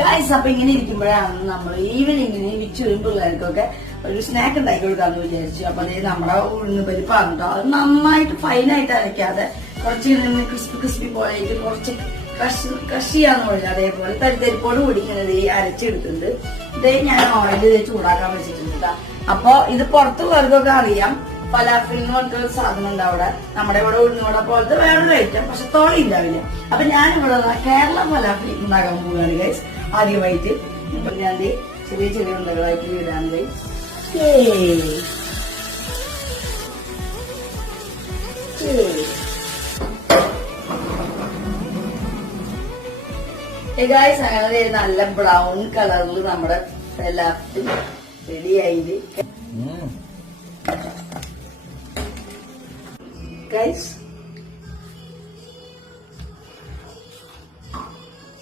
Guys, അപ്പൊ ഇങ്ങനെ ഇരിക്കുമ്പോഴാണ് നമ്മൾ ഈവനിങ്ങിന് വിച്ചുവും പിള്ളേർക്കൊക്കെ ഒരു സ്നാക്ക് ഉണ്ടാക്കി കൊടുക്കാന്ന് വിചാരിച്ചു. അപ്പൊ അതേ നമ്മുടെ ഉഴുന്ന് പരിപ്പാണ്. അത് നന്നായിട്ട് ഫൈനായിട്ട് അരയ്ക്കാതെ കുറച്ച് ക്രിസ്പി പോലെ കുറച്ച് ക്രഷ് ചെയ്യാന്ന് പറഞ്ഞാൽ അതേപോലെ തരിതരിപ്പോട് കൂടി ഇങ്ങനെ അരച്ചെടുത്തിട്ടുണ്ട്. ഇതേ ഞാൻ ഓയിൽ ചൂടാക്കാൻ വെച്ചിട്ടുണ്ട്. അപ്പൊ ഇത് പുറത്തുള്ളവർക്കൊക്കെ അറിയാം, ഫലാഫിൽ എന്ന് പറഞ്ഞൊരു സാധനം ഉണ്ട് അവിടെ. നമ്മുടെ ഇവിടെ ഉഴുന്നുവട പോലത്തെ വേറൊരു ഐറ്റം, പക്ഷെ തോളി ഉണ്ടാവില്ല. അപ്പൊ ഞാനിവിടെ കേരള ഫലാഫിൽ ഉണ്ടാക്കാൻ പോവുകയാണ് ഗൈസ്. ആദ്യമായിട്ട് ഇപ്പൊ ഞാൻ ചെറിയ ചെറിയ ഉണ്ടകളായിട്ട് ഇടാൻ ഗൈസ്. ഗൈസ്, അങ്ങനെ നല്ല ബ്രൗൺ കളറിൽ നമ്മുടെ ഫലാഫിൽ റെഡിയായിട്ട് ഗൈസ്.